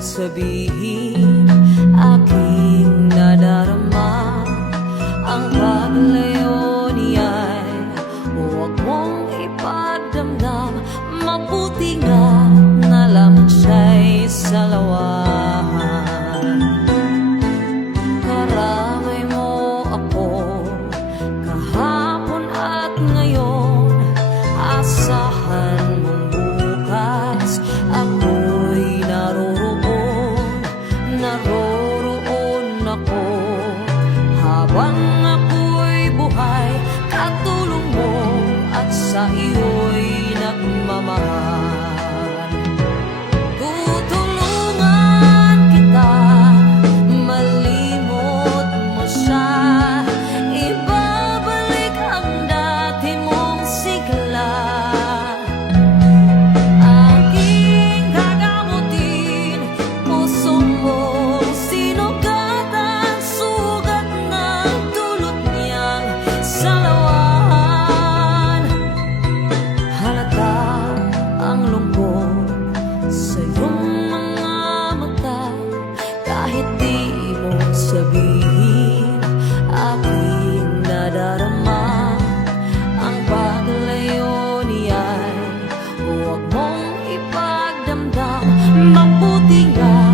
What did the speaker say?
sabihin, aking nadarama. Ang paglayo niya'y huwag mong ipadamdam. Mabuti nga na lamang siya'y salawahan. Karamay mo ako kahapon at ngayon. Asahan mong bukas ako'y naroroon ako. Habang ako'y buhay, katulong mo at sa iyo'y nagmamahal. Tutulungan kita, malimot mo siya. Ibabalik ang dati mong sigla. Aking gagamutin, puso mo sinugatan, sugat ng dulot niyang salawan. Halata ang lungkot sa iyong mga mata, kahit di mo sabihin, aking nadarama. Ang paglayo niya'y huwag mong ipagdamdam. Mabuti nga